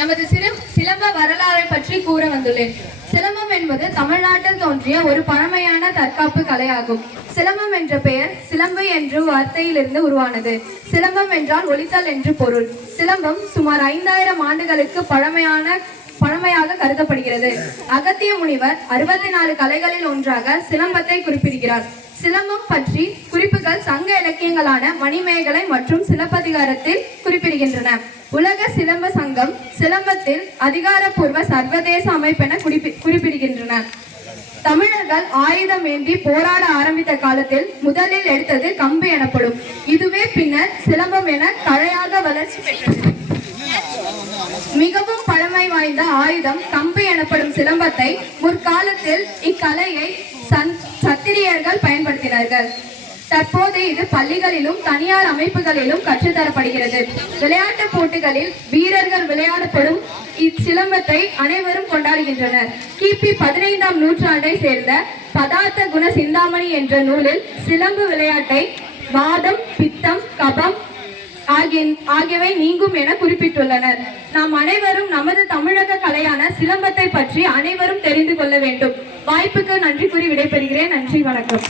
நமது சிறு சிலம்ப வரலாறை பற்றி கூற வந்துள்ளேன். சிலம்பம் என்பது தமிழ்நாட்டில் தோன்றிய ஒரு பழமையான தற்காப்பு கலையாகும். சிலம்பம் என்ற பெயர் சிலம்பு என்று வார்த்தையிலிருந்து உருவானது. சிலம்பம் என்றால் ஒலித்தல் என்று பொருள். சிலம்பம் சுமார் ஐந்தாயிரம் ஆண்டுகளுக்கு பழமையான பழமையாக கருதப்படுகிறது. அகத்திய முனிவர் அறுபத்தி நாலு கலைகளில் ஒன்றாக சிலம்பத்தை குறிப்பிடுகிறார். சிலம்பம் பற்றி சங்க இலக்கியங்களான மணிமேகலை மற்றும் சிலப்பதிகாரத்தில் குறிப்பிடுகின்றன. உலக சிலம்ப சங்கம் சிலம்பத்தில் அதிகாரப்பூர்வ சர்வதேச அமைப்பென குறிப்பி குறிப்பிடுகின்றன. தமிழர்கள் ஆயுதம் ஏந்தி போராட ஆரம்பித்த காலத்தில் முதலில் எடுத்தது கம்பு எனப்படும். இதுவே பின்னர் சிலம்பம் என தழையாக வளர்ச்சி பெற்றது. மிகவும் பழமை வாய்ந்த ஆயுதம் கம்பு எனப்படும் சிலம்பத்தை முற்காலத்தில் இக்கலையை சந் சத்திரியர்கள் பயன்படுத்தினார்கள். தற்போது இது பள்ளிகளிலும் தனியார் அமைப்புகளிலும் கற்றுத்தரப்படுகிறது விளையாட்டு போட்டிகளில் வீரர்கள் விளையாடப்படும் இச்சிலம்பத்தை அனைவரும் கொண்டாடுகின்றனர். கிபி பதினைந்தாம் நூற்றாண்டை சேர்ந்த பதார்த்த குண சிந்தாமணி என்ற நூலில் சிலம்பு விளையாட்டை வாதம் பித்தம் கபம் ஆகிய ஆகியவை நீங்கும் என குறிப்பிட்டுள்ளனர். நாம் அனைவரும் நமது தமிழக கலையான சிலம்பத்தை பற்றி அனைவரும் தெரிந்து கொள்ள வேண்டும். வாய்ப்புக்கு நன்றி கூறி விடைபெறுகிறேன். நன்றி வணக்கம்.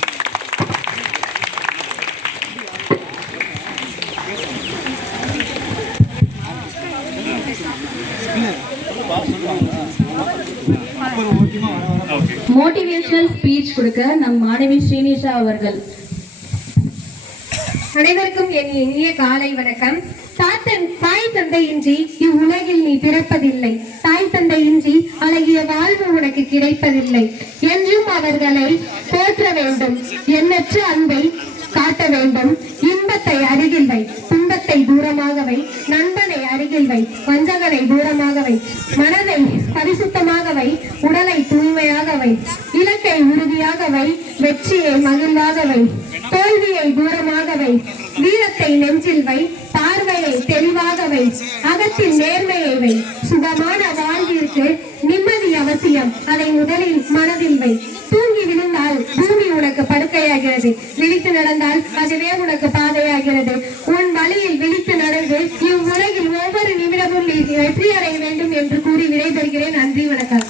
மோட்டிவேஷனல் ஸ்பீச் கொடுக்க நம் மாணவி ஸ்ரீனிஷா அவர்கள். அனைவருக்கும் என் இனிய காலை வணக்கம். தாத்தன் தாய் தந்தை இன்றி இவ்வுலகில் நீ பிறப்பதில்லை. தாய் தந்தை இன்றி அழகிய வாழ்வு உனக்கு கிடைப்பதில்லை. என்றும் அவர்களை போற்ற வேண்டும். எண்ணற்ற அன்பை காட்ட வேண்டும். இன்பத்தை அருகில் வை. துன்பத்தை தூரமாக வை. நண்பனை வை வஞ்சகனை தூரமாக வை மனதை பரிசுத்தமாக வை உடலை தூய்மையாக வை இலக்கை உறுதியாக வை வெற்றியை மகிழ்வாக வை தோல்வியை தூரமாக வை வீரத்தை நெஞ்சில் வை பார்வையை தெளிவாக வை அகத்தில் நேர்மையை வை சுகமான வாழ்விற்கு நிம்மதி அவசியம் அதை முதலில் மனதில் வை. தூங்கி விழுந்தால் பூமி உனக்கு படுக்கையாகிறது விழித்து நடந்தால் அதுவே உனக்கு பாதையாகிறது. உன் வழியில் விழித்து நடந்து இவ்வுலகில் வெற்றி அடைய வேண்டும் என்று கூறி விடைபெறுகிறேன். நன்றி வணக்கம்.